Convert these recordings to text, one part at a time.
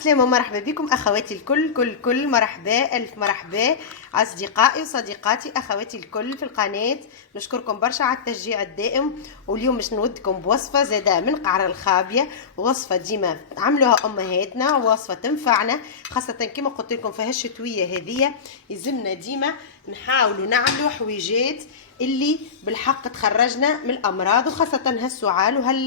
السلامة ومرحبا بكم أخواتي الكل كل مرحبا ألف مرحبا أصدقائي وصديقاتي أخواتي الكل في القناة. نشكركم برشا على التشجيع الدائم. واليوم باش نودكم بوصفة زادة من قعر الخابية، وصفة ديما عملوها أمهاتنا، وصفة تنفعنا خاصة كما قلت لكم في هالشتوية هذية. يلزمنا ديما نحاولوا نعملوا حويجات اللي بالحق تخرجنا من الامراض، وخاصه هالسعال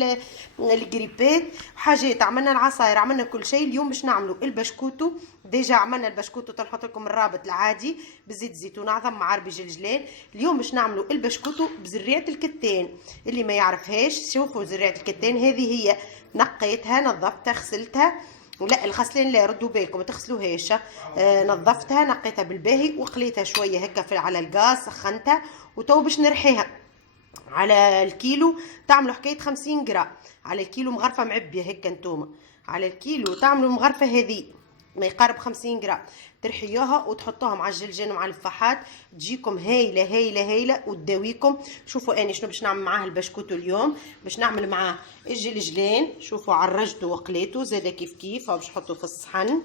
وهالجريبات حاجات. عملنا العصاير، عملنا كل شيء. اليوم باش نعملوا البشكوتو. ديجا عملنا البشكوتو، تنحط لكم الرابط العادي بزيت الزيتون اعظم مع عربي جلجلان. اليوم باش نعملوا البشكوتو بزريعه الكتان. اللي ما يعرفهاش شوفوا زريعه الكتان هذه، هي نقيتها نظفتها غسلتها، ولا الغسلين لا ردوا بالكم ما تغسلوهاش. نظفتها نقيتها بالباهي وقليتها شويه هكا على الغاز، سخنتها وتو باش نرحيها. على الكيلو تعملوا حكايه 50 جرام على الكيلو مغرفه معبيه هكا. نتوما على الكيلو تعملوا مغرفه هذه ما يقارب 50 جرام، ترحيوها وتحطوها مع الجلجان ومع الفحات، تجيكم هايله هايله هايله وتداويكم. شوفوا اني شنو باش نعمل معاه البشكوتو اليوم. باش نعمل معاه الجلجلان، شوفوا عرجته وقليته زاده كيف باش نحطه في الصحن.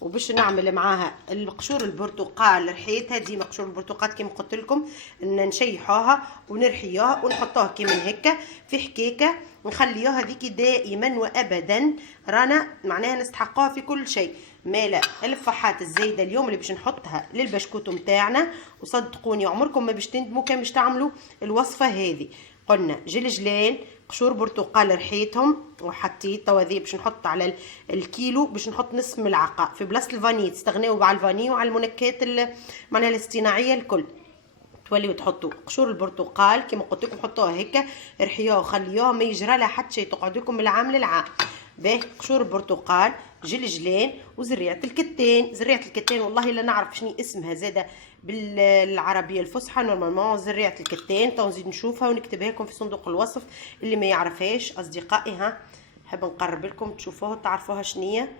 وباش نعمل معاها القشور البرتقال، رحيتها ديما قشور البرتقال كيما قلت لكم، نشيحوها ونرحيوها ونحطوها كيما هكا في حكاكه، نخليوها ذيك دائما وابدا. رانا معناها نستحقوها في كل شيء. مالا الفحات الزايده اليوم اللي باش نحطها للبشكوتو نتاعنا، وصدقوني عمركم ما باش تندموا كان باش تعملوا الوصفه هذه. قلنا جلجلان، قشور برتقال رحيتهم وحطيت توا ذي باش نحط على الكيلو، باش نحط نصف ملعقه في بلاصه الفاني. تستغناو على الفاني وعلى المنكهات معناها الاصطناعيه الكل. توليو تحطوا قشور البرتقال كما قلت لكم، حطوها هكا رحيوها وخليوها ما يجرى لها حتى شيء، تقعد لكم من العام للعام. باهي قشور البرتقال، جلجلان، وزريعه الكتان. زريعه الكتان والله لا نعرف شنو اسمها زاده بالعربيه الفصحى، نورمالمون زريعه الكتان. تو نزيد نشوفها ونكتبها لكم في صندوق الوصف اللي ما يعرفهاش اصدقائي. ها نحب نقرب لكم تشوفوها تعرفوها شنية.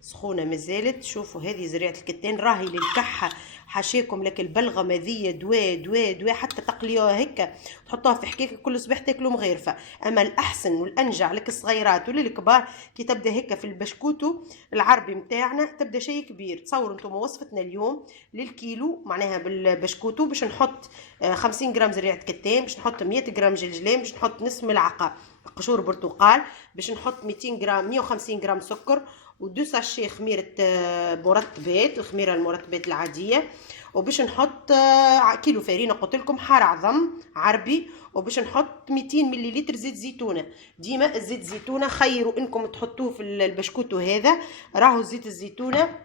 سخونه مازالت. شوفوا هذه زريعه الكتان، راهي للكحه حاشاكم لك البلغم هذيا دواء دواء دواء، حتى تقليوها هكا تحطوها في حكاكه كل صباح تاكلوا مغيرفه. اما الاحسن والانجع لك الصغيرات وللكبار كي تبدا هكا في البشكوتو العربي نتاعنا، تبدا شيء كبير. تصوروا انتم وصفتنا اليوم للكيلو معناها بالبشكوتو باش نحط 50 جرام زريعه كتان، باش نحط 100 جرام جلجلان، باش نحط نصف ملعقه قشور برتقال، باش نحط 200 جرام 150 جرام سكر، ودو ساشي خميرة مرطبات، الخميرة المرطبات العادية، وباش نحط كيلو فارينة قلت لكم حار عظم عربي، وباش نحط 200 مليلتر زيت زيتونة. ديما الزيت الزيتونة خيروا انكم تحطوه في البشكوتو هذا، راهو زيت الزيتونة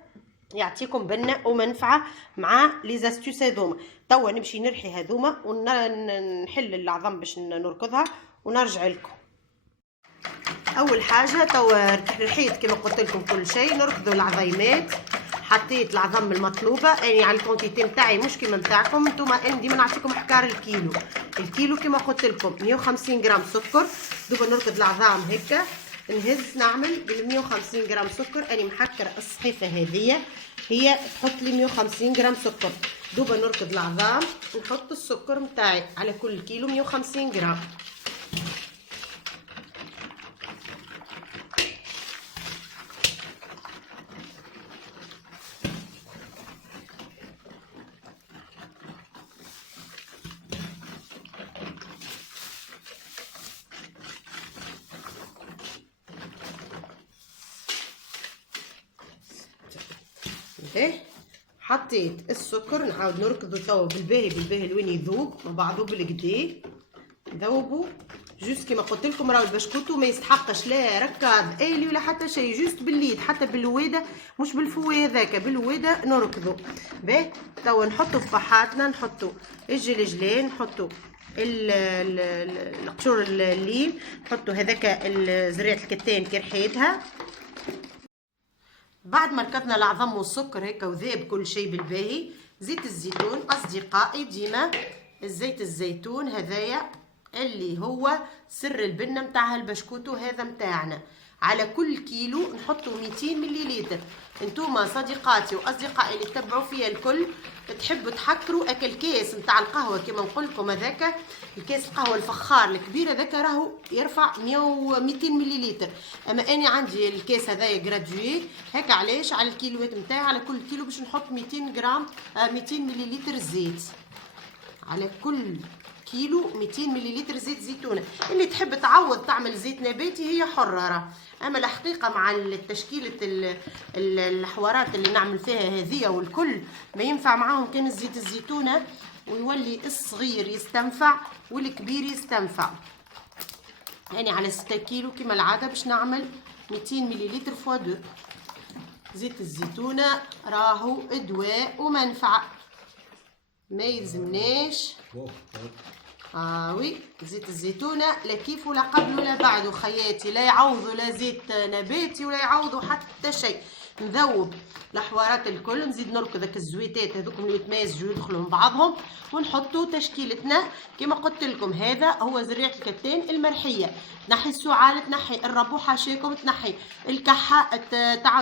يعطيكم بنة ومنفعة مع لي زاستوس هذوما. توا نمشي نرحي هذوما ونحل العظم باش نركضها ونرجع لكم. اول حاجه توا رحيت كما قلت لكم كل شيء، نركضوا العظيمات. حطيت العظم المطلوبه يعني على الكونتيتي نتاعي مش كيما نتاعكم نتوما. انا ديما نعطيكم حكار الكيلو كيما قلت لكم 150 جرام سكر. دوبا نركض العظام هكا نهز نعمل بال 150 جرام سكر. انا محكره الصحيفه هذه هي تحط لي 150 جرام سكر. دوبا نركض العظام نحط السكر نتاعي على كل كيلو 150 جرام. حطيت السكر نعاود نركضو توا بالباهي لوين يذوب مع بعضو بالكدا. ذوبوا جوست كيما قلت لكم. راهو البشكوتو ما يستحقش لا ركاض آلي ولا حتى شيء، جوست باليد حتى بالويده، مش بالفوي هذاك، بالويده نركضو. باهي توا نحطو في فحاتنا، نحطو الجلجلان، نحطو القشور الليم، نحطو هذاك زريعه الكتان كي رحيتها. بعد ما ركضنا العظم والسكر هكا وذاب كل شيء بالباهي، زيت الزيتون اصدقائي ديما الزيت الزيتون هذايا اللي هو سر البنه متاع هالبشكوتو هذا متاعنا. على كل كيلو نحطوا 200 مليلتر. انتوما صديقاتي واصدقائي اللي تتبعوا فيا الكل، تحبوا تحكروا اكل كيس نتاع القهوه كما نقول لكم، هذاك الكيس القهوه الفخار الكبير هذاك راهو يرفع 200 مليلتر. اما اني عندي الكيس هذايا جرادوي هكا. علاش؟ على الكيلوات نتاعي على كل كيلو باش نحط 200 جرام 200 مليلتر زيت. على كل كيلو 200 مليلتر زيت زيتونه. اللي تحب تعوض تعمل زيت نباتي هي حره راه. اما الحقيقه مع التشكيله الحوارات اللي نعمل فيها هذه والكل ما ينفع معاهم كان زيت الزيتونه، ويولي الصغير يستنفع والكبير يستنفع. يعني على 6 كيلو كما العاده باش نعمل 200 مليلتر فوا 2. زيت الزيتونه راهو دواء ومنفعه، ما يلزمناش. وي زيت الزيتونه لا كيف ولا قبل ولا بعد خياتي، لا يعوضوا لا زيت نباتي ولا يعوضوا حتى شيء. نذوب الحوارات الكل، نزيد نركض ذاك الزويتات هذوكم اللي يتمازجوا يدخلوا من بعضهم، ونحطوا تشكيلتنا كما قلت لكم. هذا هو زريعه الكتان المرحيه. تنحي السعال، تنحي الربو حاشاكم، تنحي الكحه،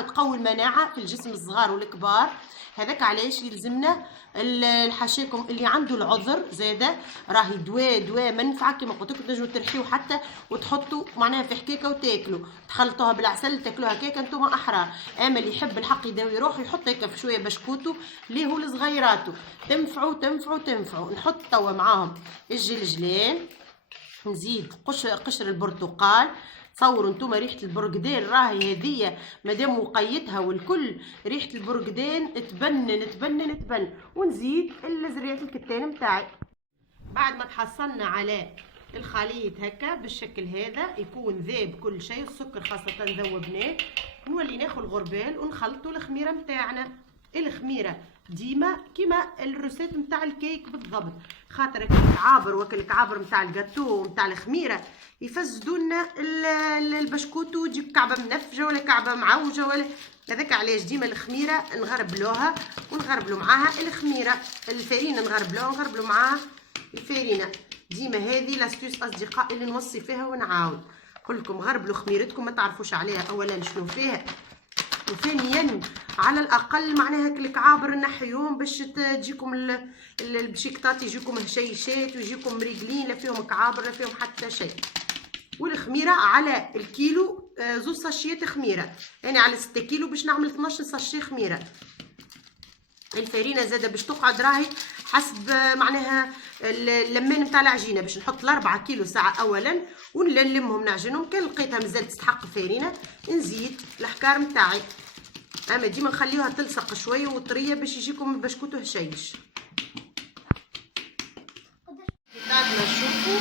تقوي المناعه في الجسم الصغار والكبار. هذاك علاش يلزمنا الحاشاكم اللي عنده العذر زاده راهي دواء منفعه كما قلت لكم. تنجموا ترحيو حتى وتحطوا معناها في حكاكه وتاكلوا، تخلطوها بالعسل تاكلوها كيكه انتم احرار. اما اللي يحب الحق يداوي روحه يحط هيك في شويه بشكوتو اللي هو لصغيراته. تنفعوا. نحط توا معاهم الجلجلان، نزيد قشر البرتقال. تصوروا انتم ريحه البرقدان راهي هذيا مادام وقيتها والكل، ريحه البرقدان تبنن. ونزيد زريعه الكتان نتاعي. بعد ما تحصلنا على الخليط هكا بالشكل هذا يكون ذاب كل شيء، السكر خاصه ذوبناه، نولي ناخذ الغربال ونخلطوا الخميره نتاعنا. الخميره ديما كيما الروسيت نتاع الكيك بالضبط، خاطر الكعابر وكالكعابر نتاع الجاتو نتاع الخميره يفسدوا لنا البشكوتو، وتجيب كعبه منفجه ولا كعبه معوجه ولا هذاك. علاش ديما الخميره نغربلوها ونغربلوا معاها الخميره. الفارينه نغربلوا معاها الفارينه. ديما هذه لاستيوس اصدقائي اللي نوصي فيها ونعاود نقول لكم غربلوا خميرتكم، ما تعرفوش عليها اولا شنو فيها، وثانيا على الاقل معناها الكعابر نحيهم باش تجيكم البشيكطات يجيكم هشيشات ويجيكم مريقلين، لا فيهم كعابر لا فيهم حتى شيء. والخميره على الكيلو 2 ساشيات خميره، يعني على 6 كيلو باش نعمل 12 ساشي خميره. الفارينه زاده باش تقعد راهي حسب معناها اللمان نتاع العجينه، باش نحط 4 كيلو ساعه اولا ونلمهم نعجنهم. كان لقيتها مازال تستحق فارينه نزيد الحكار نتاعي. اما ديما نخليوها تلصق شويه وطريه باش يجيكم البشكوت هشيش. قاعدين نشوفوا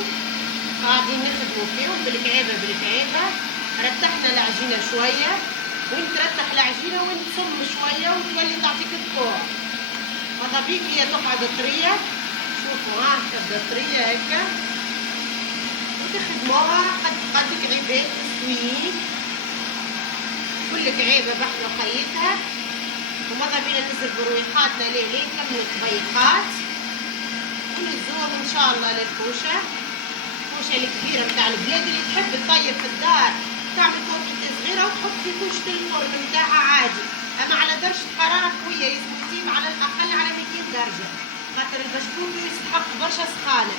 قاعدين نخدموا فيهم بالكعيبه. رتحنا العجينه شويه، وين ترتح العجينه وين تصم شويه وتولي تعطيك الكوع. ماذا بيك هي تقعد طريه، شوفوا تبدا طريه هكا، وتخدموها قد كعيبات سويين. كل كعيبه بحنا خيطها. وماذا بينا ننزل برويحاتنا ليه نكملوا الطبيقات ونهزوهم ان شاء الله للكوشه. الكوشه الكبيره نتاع البلاد اللي تحب تطيب في الدار تعمل كوكيت صغيره وتحط في كوشه الفرن نتاعها عادي، اما على درجه حراره قويه يلزم تسيب على الاقل على 200 درجه، خاطر البشكوت يستحق برشا سخانه.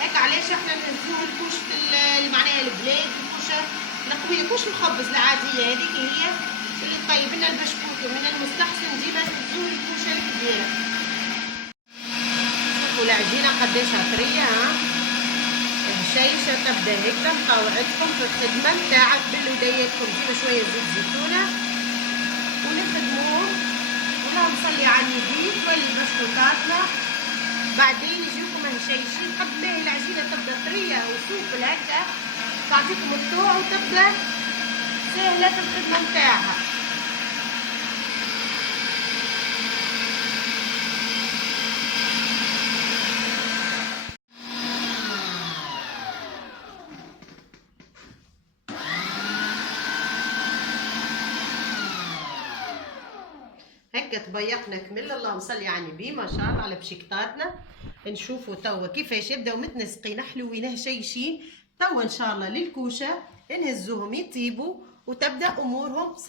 هيك علاش احنا نهزوه الكوشه معناها البلاد، الكوشه القويه، كوش الخبز العاديه هذيك هي اللي تطيب لنا البشكوت. ومن المستحسن ديما نهزوه الكوشه الكبيره. شوفوا العجينه قداش طريه هشيشه. تبدا هيك نقاوعدكم في الخدمه نتاع بلوا دياتكم ديما شويه زيت زيتونه ونخدموهم. اللهم صلي على النبي. تولي بشكوتاتنا بعدين يجيكم هشيشين قبل ما هي العجينه تبدا طريه وسوبل هكا، تعطيكم الطوع وتبدا سهله في الخدمه نتاعها. هكا تبيقنا كمل. اللهم صل على النبي. ما شاء الله على بشيكطاتنا. نشوفوا توا كيفاش يبداو متنسقين حلوين هشيشين. توا ان شاء الله للكوشه نهزوهم يطيبوا وتبدا امورهم 5-5.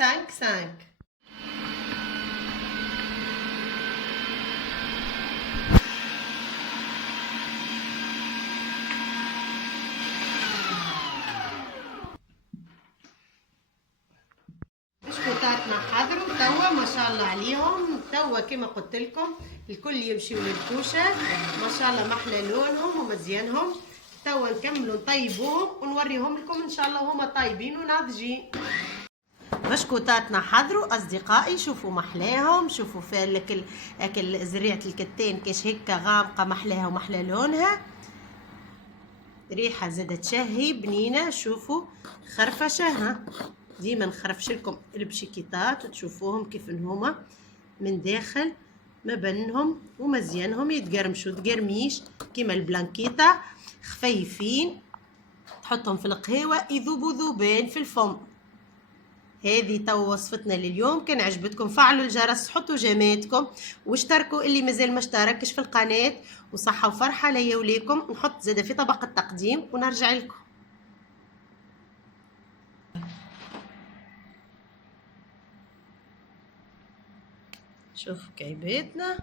بسكوتاتنا حضروا توا ما شاء الله عليهم. توا كما قلت لكم الكل يمشيوا للكوشه، ما شاء الله محلى لونهم ومزيانهم. توا نكملوا نطيبوهم ونوريهم لكم ان شاء الله وهما طايبين وناضجين. بسكوتاتنا حضروا اصدقائي، شوفوا محلاهم، شوفوا في اكل زريعه الكتان كاش هكا غامقه، محلاها ومحلى لونها، ريحه زادت تشهي بنينه. شوفوا خرفشه، ها ديما نخرفش لكم البشيكيطات وتشوفوهم كيف هما من داخل ما بنهم ومزيانهم، يتقرمشوا تقرميش كيما البلانكيتا، خفيفين تحطهم في القهوه يذوبوا ذوبان في الفم. هذه تو وصفتنا لليوم. كان عجبتكم فعلوا الجرس، حطوا جماتكم واشتركوا اللي مازال ما اشتركش في القناه. وصحه وفرحه ليا وليكم. نحط زاده في طبق التقديم ونرجع لكم. شوفوا كعباتنا